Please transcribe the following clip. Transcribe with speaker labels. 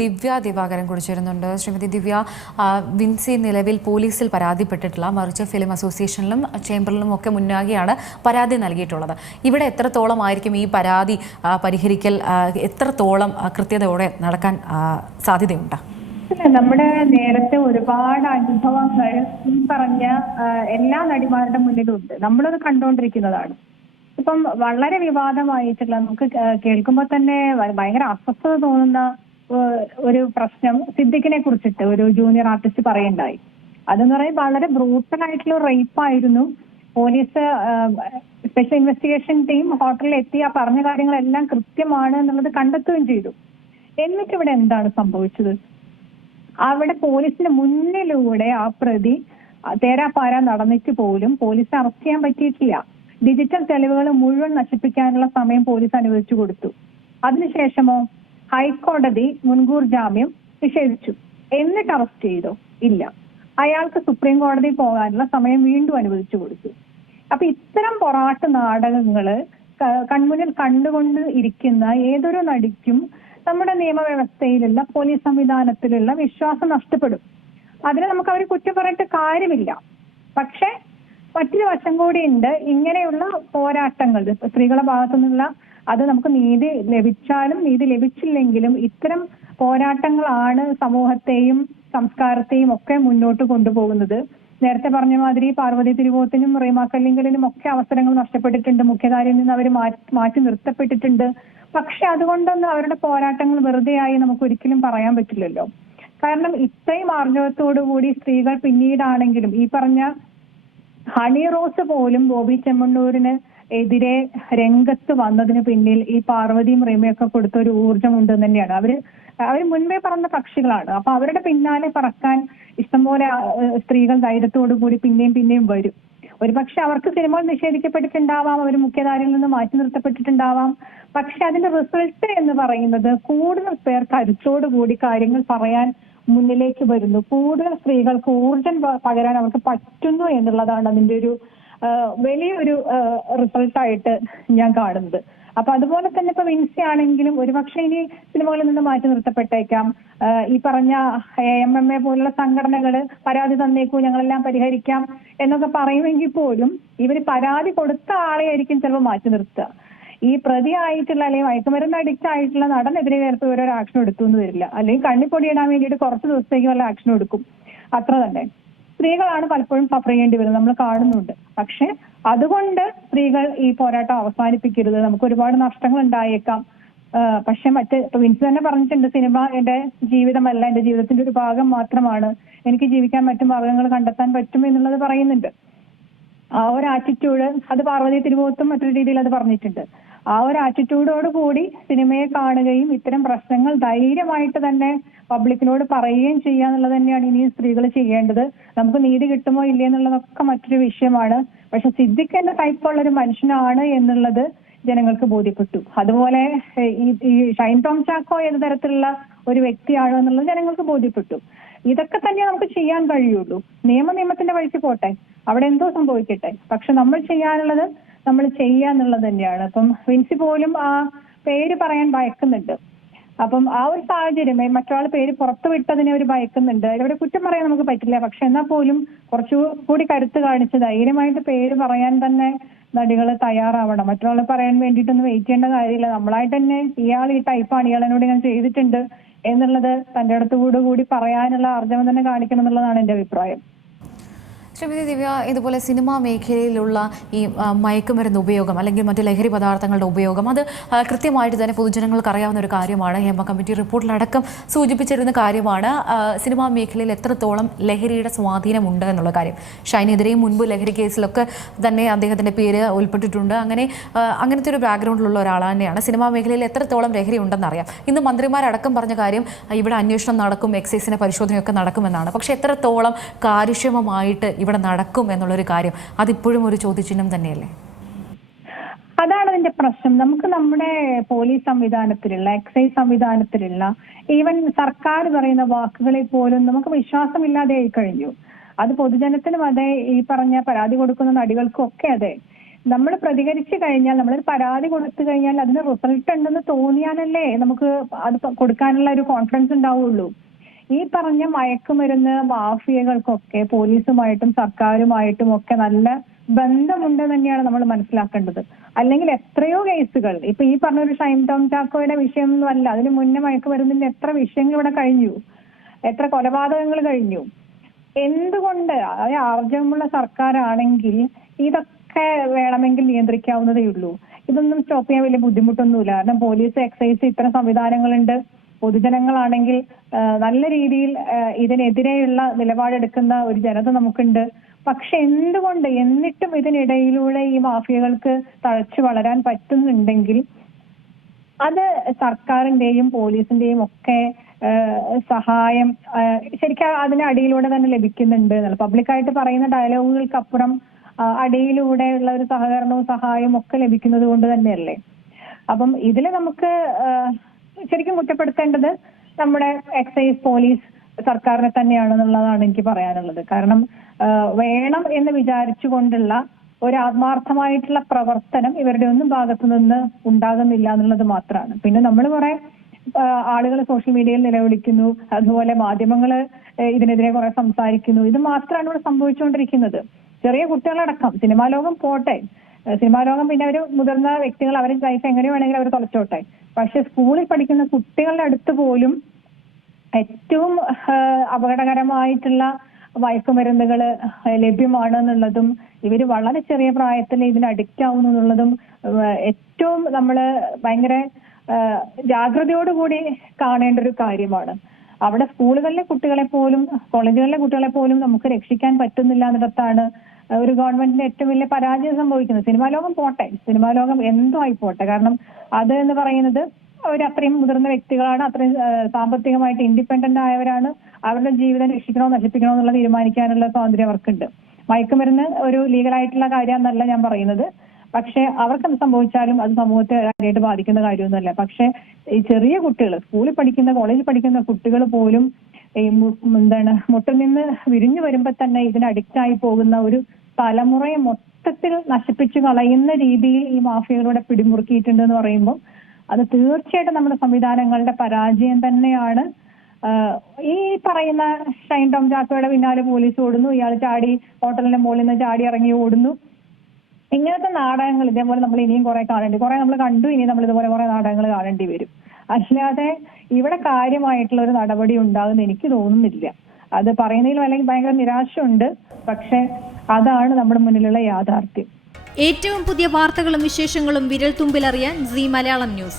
Speaker 1: ദിവ്യ ദിവാകരൻ കുറിച്ചിരുന്നുണ്ട്. ശ്രീമതി ദിവ്യ വിൻസി നിലവിൽ പോലീസിൽ പരാതിപ്പെട്ടിട്ടില്ല. മറിച്ച് ഫിലിം അസോസിയേഷനിലും ചേംബറിലും ഒക്കെ മുന്നാകെയാണ് പരാതി നൽകിയിട്ടുള്ളത്. ഇവിടെ എത്രത്തോളം ആയിരിക്കും ഈ പരാതി പരിഹരിക്കൽ എത്രത്തോളം കൃത്യതയോടെ നടക്കാൻ സാധ്യതയുണ്ട്?
Speaker 2: നമ്മുടെ നേരത്തെ ഒരുപാട് അനുഭവങ്ങൾ ഈ പറഞ്ഞ എല്ലാ നടിമാരുടെ മുന്നിലുണ്ട് നമ്മളത് കണ്ടുകൊണ്ടിരിക്കുന്നതാണ്. ഇപ്പം വളരെ വിവാദമായിട്ടുള്ള നമുക്ക് കേൾക്കുമ്പോൾ തന്നെ ഭയങ്കര അസ്വസ്ഥത തോന്നുന്ന ഒരു പ്രശ്നം സിദ്ദിഖിനെ കുറിച്ചിട്ട് ഒരു ജൂനിയർ ആർട്ടിസ്റ്റ് പറയുണ്ടായി. അതെന്ന് പറയുന്നത് വളരെ ബ്രൂട്ടൽ ആയിട്ടുള്ള റേപ്പ് ആയിരുന്നു. പോലീസ് സ്പെഷ്യൽ ഇൻവെസ്റ്റിഗേഷൻ ടീം ഹോട്ടലിൽ എത്തി ആ പറഞ്ഞ കാര്യങ്ങളെല്ലാം കൃത്യമാണ് എന്നുള്ളത് കണ്ടെത്തുകയും ചെയ്തു. എന്നിട്ട് ഇവിടെ എന്താണ് സംഭവിച്ചത്? അവിടെ പോലീസിന്റെ മുന്നിലൂടെ ആ പ്രതി തേരാപ്പാര നടന്നിട്ട് പോലും പോലീസ് അറസ്റ്റ് ചെയ്യാൻ പറ്റിയിട്ടില്ല. ഡിജിറ്റൽ തെളിവുകൾ മുഴുവൻ നശിപ്പിക്കാനുള്ള സമയം പോലീസ് അനുവദിച്ചു കൊടുത്തു. അതിനുശേഷമോ? ഹൈക്കോടതി മുൻകൂർ ജാമ്യം നിഷേധിച്ചു. എന്നിട്ട് അറസ്റ്റ് ചെയ്തോ? ഇല്ല. അയാൾക്ക് സുപ്രീം കോടതി പോകാനുള്ള സമയം വീണ്ടും അനുവദിച്ചു കൊടുത്തു. അപ്പൊ ഇത്തരം പൊറാട്ട് നാടകങ്ങൾ കൺമുന്നിൽ കണ്ടുകൊണ്ട് ഇരിക്കുന്ന ഏതൊരു നടിക്കും നമ്മുടെ നിയമവ്യവസ്ഥയിലുള്ള പോലീസ് സംവിധാനത്തിലുള്ള വിശ്വാസം നഷ്ടപ്പെടും. അതിന് നമുക്ക് അവർ കുറ്റം പറഞ്ഞിട്ട് കാര്യമില്ല. പക്ഷെ മറ്റൊരു വശം കൂടി ഉണ്ട്. ഇങ്ങനെയുള്ള പോരാട്ടങ്ങൾ സ്ത്രീകളുടെ ഭാഗത്തു നിന്നുള്ള അത് നമുക്ക് നീതി ലഭിച്ചാലും നീതി ലഭിച്ചില്ലെങ്കിലും ഇത്തരം പോരാട്ടങ്ങളാണ് സമൂഹത്തെയും സംസ്കാരത്തെയും ഒക്കെ മുന്നോട്ട് കൊണ്ടുപോകുന്നത്. നേരത്തെ പറഞ്ഞ മാതിരി പാർവതി തിരുവോത്തിനും റീമാക്കല്ലിങ്കലിനും ഒക്കെ അവസരങ്ങൾ നഷ്ടപ്പെട്ടിട്ടുണ്ട്. മുഖ്യധാരയിൽ നിന്ന് അവർ മാറ്റി നിർത്തപ്പെട്ടിട്ടുണ്ട്. പക്ഷെ അതുകൊണ്ടൊന്നും അവരുടെ പോരാട്ടങ്ങൾ വെറുതെയായി നമുക്ക് ഒരിക്കലും പറയാൻ പറ്റില്ലല്ലോ. കാരണം ഇത്രയും ആർജവത്തോടു കൂടി സ്ത്രീകൾ പിന്നീടാണെങ്കിലും ഈ പറഞ്ഞ ഹണി റോസ് പോലും ബോബി ചെമ്മണ്ണൂരിന് എതിരെ രംഗത്ത് വന്നതിന് പിന്നിൽ ഈ പാർവതിയും റീമയൊക്കെ കൊടുത്ത ഒരു ഊർജം ഉണ്ടെന്ന് തന്നെയാണ്. അവർ അവർ മുൻപേ പറഞ്ഞ കക്ഷികളാണ് അപ്പൊ അവരുടെ പിന്നാലെ പറക്കാൻ ഇഷ്ടംപോലെ സ്ത്രീകൾ ധൈര്യത്തോടു കൂടി പിന്നെയും പിന്നെയും വരും. ഒരുപക്ഷെ അവർക്ക് സിനിമകൾ നിഷേധിക്കപ്പെട്ടിട്ടുണ്ടാവാം അവർ മുഖ്യധാരയിൽ നിന്ന് മാറ്റി നിർത്തപ്പെട്ടിട്ടുണ്ടാവാം. പക്ഷെ അതിന്റെ റിസൾട്ട് എന്ന് പറയുന്നത് കൂടുതൽ പേർ കരുത്തോടുകൂടി കാര്യങ്ങൾ പറയാൻ മുന്നിലേക്ക് വരുന്നു. കൂടുതൽ സ്ത്രീകൾക്ക് ഊർജം പകരാൻ അവർക്ക് പറ്റുന്നു എന്നുള്ളതാണ് അതിന്റെ ഒരു വലിയൊരു റിസൾട്ടായിട്ട് ഞാൻ കാണുന്നത്. അപ്പൊ അതുപോലെ തന്നെ ഇപ്പൊ വിൻസി ആണെങ്കിലും ഒരുപക്ഷെ ഇനി സിനിമകളിൽ നിന്ന് മാറ്റി നിർത്തപ്പെട്ടേക്കാം. ഈ പറഞ്ഞ എം എം എ പോലുള്ള സംഘടനകൾ പരാതി തന്നേക്കൂ ഞങ്ങളെല്ലാം പരിഹരിക്കാം എന്നൊക്കെ പറയുമെങ്കിൽ പോലും ഇവർ പരാതി കൊടുത്ത ആളെ ആയിരിക്കും ചിലപ്പോൾ മാറ്റി നിർത്തുക. ഈ പ്രതി ആയിട്ടുള്ള അല്ലെങ്കിൽ മയക്കുമരുന്ന് അഡിക്റ്റ് ആയിട്ടുള്ള നടൻ നടനെതിരെ ചിലപ്പോൾ ഇവരൊരു ആക്ഷൻ എടുത്തു എന്ന് വരില്ല. അല്ലെങ്കിൽ കണ്ണിപ്പൊടിയിടാൻ വേണ്ടിയിട്ട് കുറച്ച് ദിവസത്തേക്ക് വല്ല ആക്ഷൻ എടുക്കും. അത്ര തന്നെ. സ്ത്രീകളാണ് പലപ്പോഴും സഫർ ചെയ്യേണ്ടി വരുന്നത്. നമ്മൾ കാണുന്നുണ്ട്. പക്ഷെ അതുകൊണ്ട് സ്ത്രീകൾ ഈ പോരാട്ടം അവസാനിപ്പിക്കരുത്. നമുക്ക് ഒരുപാട് നഷ്ടങ്ങൾ ഉണ്ടായേക്കാം. പക്ഷെ മറ്റ് ഇപ്പൊ വിൻസ് തന്നെ പറഞ്ഞിട്ടുണ്ട് സിനിമ എന്റെ ജീവിതമല്ല എന്റെ ജീവിതത്തിന്റെ ഒരു ഭാഗം മാത്രമാണ്. എനിക്ക് ജീവിക്കാൻ മറ്റു മാർഗങ്ങൾ കണ്ടെത്താൻ പറ്റും എന്നുള്ളത് പറയുന്നുണ്ട്. ആ ഒരു ആറ്റിറ്റ്യൂഡ് അത് പാർവതി തിരുവോത്തും മറ്റൊരു രീതിയിൽ അത് പറഞ്ഞിട്ടുണ്ട്. ആ ഒരു ആറ്റിറ്റ്യൂഡോട് കൂടി സിനിമയെ കാണുകയും ഇത്തരം പ്രശ്നങ്ങൾ ധൈര്യമായിട്ട് തന്നെ പബ്ലിക്കിനോട് പറയുകയും ചെയ്യുക എന്നുള്ളത് തന്നെയാണ് ഇനി സ്ത്രീകൾ ചെയ്യേണ്ടത്. നമുക്ക് നീതി കിട്ടുമോ ഇല്ലേ എന്നുള്ളതൊക്കെ മറ്റൊരു വിഷയമാണ്. പക്ഷെ സിദ്ദിഖ് എന്ന ടൈപ്പുള്ള ഒരു മനുഷ്യനാണ് എന്നുള്ളത് ജനങ്ങൾക്ക് ബോധ്യപ്പെട്ടു. അതുപോലെ ഈ ഷൈൻ ടോം ചാക്കോ ഏത് തരത്തിലുള്ള ഒരു വ്യക്തിയാണോ എന്നുള്ളത് ജനങ്ങൾക്ക് ബോധ്യപ്പെട്ടു. ഇതൊക്കെ തന്നെ നമുക്ക് ചെയ്യാൻ കഴിയുള്ളൂ. നിയമ നിയമത്തിന്റെ വഴിക്ക് പോട്ടെ. അവിടെ എന്തോ സംഭവിക്കട്ടെ. പക്ഷെ നമ്മൾ ചെയ്യാനുള്ളത് നമ്മൾ ചെയ്യുക എന്നുള്ളത് തന്നെയാണ്. അപ്പം വിൻസി പോലും ആ പേര് പറയാൻ ഭയക്കുന്നുണ്ട്. അപ്പം ആ ഒരു സാഹചര്യം മറ്റൊരാൾ പേര് പുറത്തു വിട്ടതിനെ ഒരു ഭയക്കുന്നുണ്ട്. ഇവിടെ കുറ്റം പറയാൻ നമുക്ക് പറ്റില്ല. പക്ഷെ എന്നാൽ പോലും കുറച്ചു കൂടി കരുത്ത് കാണിച്ച് ധൈര്യമായിട്ട് പേര് പറയാൻ തന്നെ നടികൾ തയ്യാറാവണം. മറ്റൊരാൾ പറയാൻ വേണ്ടിയിട്ടൊന്നും വെയിറ്റ് ചെയ്യേണ്ട കാര്യമില്ല. നമ്മളായിട്ട് തന്നെ ഇയാൾ ഈ ടൈപ്പാണ് ഇയാൾ എന്നോട് ചെയ്തിട്ടുണ്ട് എന്നുള്ളത് തന്റെ അടുത്തുകൂടി കൂടി പറയാനുള്ള ആർജവം തന്നെ കാണിക്കണം എന്നുള്ളതാണ് എന്റെ അഭിപ്രായം.
Speaker 1: ശ്രീമതി ദിവ്യ ഇതുപോലെ സിനിമാ മേഖലയിലുള്ള ഈ മയക്കുമരുന്ന് ഉപയോഗം അല്ലെങ്കിൽ മറ്റ് ലഹരി പദാർത്ഥങ്ങളുടെ ഉപയോഗം അത് കൃത്യമായിട്ട് തന്നെ പൊതുജനങ്ങൾക്ക് അറിയാവുന്ന ഒരു കാര്യമാണ്. ഹേമ കമ്മിറ്റി റിപ്പോർട്ടിലടക്കം സൂചിപ്പിച്ചിരുന്ന കാര്യമാണ്. സിനിമാ മേഖലയിൽ എത്രത്തോളം ലഹരിയുടെ സ്വാധീനമുണ്ട് എന്നുള്ള കാര്യം. ഷൈനെതിരെയും മുൻപ് ലഹരി കേസിലൊക്കെ തന്നെ അദ്ദേഹത്തിന്റെ പേര് ഉൾപ്പെട്ടിട്ടുണ്ട്. അങ്ങനെ അങ്ങനത്തെ ഒരു ബാക്ക്ഗ്രൗണ്ടിലുള്ള ഒരാൾ തന്നെയാണ്. സിനിമാ മേഖലയിൽ എത്രത്തോളം ലഹരി ഉണ്ടെന്നറിയാം. ഇന്ന് മന്ത്രിമാരടക്കം പറഞ്ഞ കാര്യം ഇവിടെ അന്വേഷണം നടക്കും എക്സൈസിന്റെ പരിശോധനയൊക്കെ നടക്കുമെന്നാണ്. പക്ഷേ എത്രത്തോളം കാര്യക്ഷമമായിട്ട് ഇവിടെ നടക്കും എന്നുള്ളൊരു കാര്യം അതിപ്പോഴും ഒരു ചോദ്യചിഹ്നം തന്നെയല്ലേ?
Speaker 2: അതാണ് അതിന്റെ പ്രശ്നം. നമുക്ക് നമ്മുടെ പോലീസ് സംവിധാനത്തിലുള്ള എക്സൈസ് സംവിധാനത്തിലുള്ള ഈവൻ സർക്കാർ പറയുന്ന വാക്കുകളെ പോലും നമുക്ക് വിശ്വാസമില്ലാതെ ആയി കഴിഞ്ഞു. അത് പൊതുജനത്തിനും അതെ ഈ പറഞ്ഞ പരാതി കൊടുക്കുന്ന നടികൾക്കും ഒക്കെ അതെ. നമ്മൾ പ്രതികരിച്ചു കഴിഞ്ഞാൽ നമ്മളൊരു പരാതി കൊടുത്തു കഴിഞ്ഞാൽ അതിന് റിസൾട്ട് ഉണ്ടെന്ന് തോന്നിയാലല്ലേ നമുക്ക് അത് കൊടുക്കാനുള്ള ഒരു കോൺഫിഡൻസ് ഉണ്ടാവുള്ളൂ. ഈ പറഞ്ഞ മയക്കുമരുന്ന് മാഫിയകൾക്കൊക്കെ പോലീസുമായിട്ടും സർക്കാരുമായിട്ടും ഒക്കെ നല്ല ബന്ധമുണ്ട് തന്നെയാണ് നമ്മൾ മനസ്സിലാക്കേണ്ടത്. അല്ലെങ്കിൽ എത്രയോ കേസുകൾ. ഇപ്പൊ ഈ പറഞ്ഞ ഒരു ഷൈൻ ടോം ചാക്കോയുടെ വിഷയമൊന്നും അല്ല അതിന് മുന്നേ മയക്കുമരുന്നിന്റെ എത്ര വിഷയങ്ങൾ ഇവിടെ കഴിഞ്ഞു. എത്ര കൊലപാതകങ്ങൾ കഴിഞ്ഞു. എന്തുകൊണ്ട് അതായത് ആർജവമുള്ള സർക്കാരാണെങ്കിൽ ഇതൊക്കെ വേണമെങ്കിൽ നിയന്ത്രിക്കാവുന്നതേ ഉള്ളൂ ഇതൊന്നും സ്റ്റോപ്പ് ചെയ്യാൻ വലിയ ബുദ്ധിമുട്ടൊന്നുമില്ല. കാരണം പോലീസ് എക്സൈസ് ഇത്തരം സംവിധാനങ്ങളുണ്ട്. പൊതുജനങ്ങളാണെങ്കിൽ നല്ല രീതിയിൽ ഇതിനെതിരെയുള്ള നിലപാടെടുക്കുന്ന ഒരു ജനത നമുക്കുണ്ട്. പക്ഷെ എന്തുകൊണ്ട് എന്നിട്ടും ഇതിനിടയിലൂടെ ഈ മാഫിയകൾക്ക് തഴച്ചു വളരാൻ പറ്റുന്നുണ്ടെങ്കിൽ അത് സർക്കാരിന്റെയും പോലീസിന്റെയും ഒക്കെ സഹായം ശരിക്കും അതിന് അടിയിലൂടെ തന്നെ ലഭിക്കുന്നുണ്ട് പബ്ലിക്കായിട്ട് പറയുന്ന ഡയലോഗുകൾക്കപ്പുറം ആ, അടിയിലൂടെയുള്ള ഒരു സഹകരണവും സഹായവും ഒക്കെ ലഭിക്കുന്നത് കൊണ്ട് തന്നെയല്ലേ? അപ്പം ഇതിൽ നമുക്ക് ശരിക്കും കുറ്റപ്പെടുത്തേണ്ടത് നമ്മുടെ എക്സൈസ് പോലീസ് സർക്കാരിനെ തന്നെയാണെന്നുള്ളതാണ് എനിക്ക് പറയാനുള്ളത്. കാരണം വേണം എന്ന് വിചാരിച്ചുകൊണ്ടുള്ള ഒരു ആത്മാർത്ഥമായിട്ടുള്ള പ്രവർത്തനം ഇവരുടെ ഒന്നും ഭാഗത്തു നിന്ന് ഉണ്ടാകുന്നില്ല എന്നുള്ളത് മാത്രമാണ്. പിന്നെ നമ്മൾ കുറെ ആളുകൾ സോഷ്യൽ മീഡിയയിൽ നിലവിളിക്കുന്നു. അതുപോലെ മാധ്യമങ്ങൾ ഇതിനെതിരെ കുറെ സംസാരിക്കുന്നു. ഇത് മാത്രമാണ് ഇവിടെ സംഭവിച്ചുകൊണ്ടിരിക്കുന്നത്. ചെറിയ കുട്ടികളടക്കം സിനിമാ ലോകം പോട്ടെ. സിനിമാ ലോകം പിന്നെ അവർ മുതിർന്ന വ്യക്തികൾ അവരെ ലൈഫ് എങ്ങനെ വേണമെങ്കിലും അവർ തുളച്ചോട്ടെ പക്ഷെ സ്കൂളിൽ പഠിക്കുന്ന കുട്ടികളുടെ അടുത്ത് പോലും ഏറ്റവും അപകടകരമായിട്ടുള്ള മയക്കുമരുന്നുകൾ ലഭ്യമാണ് എന്നുള്ളതും ഇവർ വളരെ ചെറിയ പ്രായത്തിൽ ഇതിന് അഡിക്റ്റ് ആവുന്നു എന്നുള്ളതും ഏറ്റവും നമ്മൾ ഭയങ്കര ജാഗ്രതയോടുകൂടി കാണേണ്ട ഒരു കാര്യമാണ്. അവിടെ സ്കൂളുകളിലെ കുട്ടികളെ പോലും കോളേജുകളിലെ കുട്ടികളെ പോലും നമുക്ക് രക്ഷിക്കാൻ പറ്റുന്നില്ല എന്നിടത്താണ് ഒരു ഗവൺമെന്റിന്റെ ഏറ്റവും വലിയ പരാജയം സംഭവിക്കുന്നത്. സിനിമാ ലോകം പോട്ടെ സിനിമാ ലോകം എന്തോ ആയിപ്പോട്ടെ. കാരണം അത് എന്ന് പറയുന്നത് അവർ അത്രയും മുതിർന്ന വ്യക്തികളാണ് അത്രയും സാമ്പത്തികമായിട്ട് ഇൻഡിപെൻഡന്റ് ആയവരാണ് അവരുടെ ജീവിതം രക്ഷിക്കണോ നശിപ്പിക്കണോ എന്നുള്ള തീരുമാനിക്കാനുള്ള സ്വാതന്ത്ര്യം അവർക്കുണ്ട്. മയക്കുമരുന്ന് ഒരു ലീഗലായിട്ടുള്ള കാര്യമെന്നല്ല ഞാൻ പറയുന്നത്. പക്ഷെ അവർക്ക് സംഭവിച്ചാലും അത് സമൂഹത്തെ ആയിട്ട് ബാധിക്കുന്ന കാര്യമൊന്നുമല്ല. പക്ഷെ ഈ ചെറിയ കുട്ടികൾ സ്കൂളിൽ പഠിക്കുന്ന കോളേജിൽ പഠിക്കുന്ന കുട്ടികൾ പോലും ഈ എന്താണ് മുട്ടിൽ നിന്ന് വിരിഞ്ഞു വരുമ്പോ തന്നെ ഇതിന് അഡിക്റ്റ് ആയി പോകുന്ന ഒരു തലമുറയെ മൊത്തത്തിൽ നശിപ്പിച്ചു കളയുന്ന രീതിയിൽ ഈ മാഫിയകളുടെ പിടിമുറുക്കിയിട്ടുണ്ട് എന്ന് പറയുമ്പോൾ അത് തീർച്ചയായിട്ടും നമ്മുടെ സംവിധാനങ്ങളുടെ പരാജയം തന്നെയാണ്. ഈ പറയുന്ന ഷൈൻ ടോം ചാക്കോയുടെ പിന്നാലെ പോലീസ് ഓടുന്നു. ഇയാൾ ചാടി ഹോട്ടലിന്റെ മുകളിൽ നിന്ന് ചാടി ഇറങ്ങി ഓടുന്നു. ഇങ്ങനത്തെ നാടകങ്ങൾ ഇതേപോലെ നമ്മൾ ഇനിയും കുറെ കാണേണ്ടി കുറെ നമ്മൾ കണ്ടു ഇനി നമ്മൾ ഇതുപോലെ കുറെ നാടകങ്ങൾ കാണേണ്ടി വരും. അല്ലാതെ ഇവിടെ കാര്യമായിട്ടുള്ള ഒരു നടപടി ഉണ്ടാകുമെന്ന് എനിക്ക് തോന്നുന്നില്ല. അത് പറയുന്നതിൽ അല്ലെങ്കിൽ ഭയങ്കര നിരാശയുണ്ട്. പക്ഷെ അതാണ് നമ്മുടെ മുന്നിലുള്ള യാഥാർത്ഥ്യം.
Speaker 3: ഏറ്റവും പുതിയ വാർത്തകളും വിശേഷങ്ങളും വിരൽ തുമ്പിലറിയാൻ സി മലയാളം ന്യൂസ്.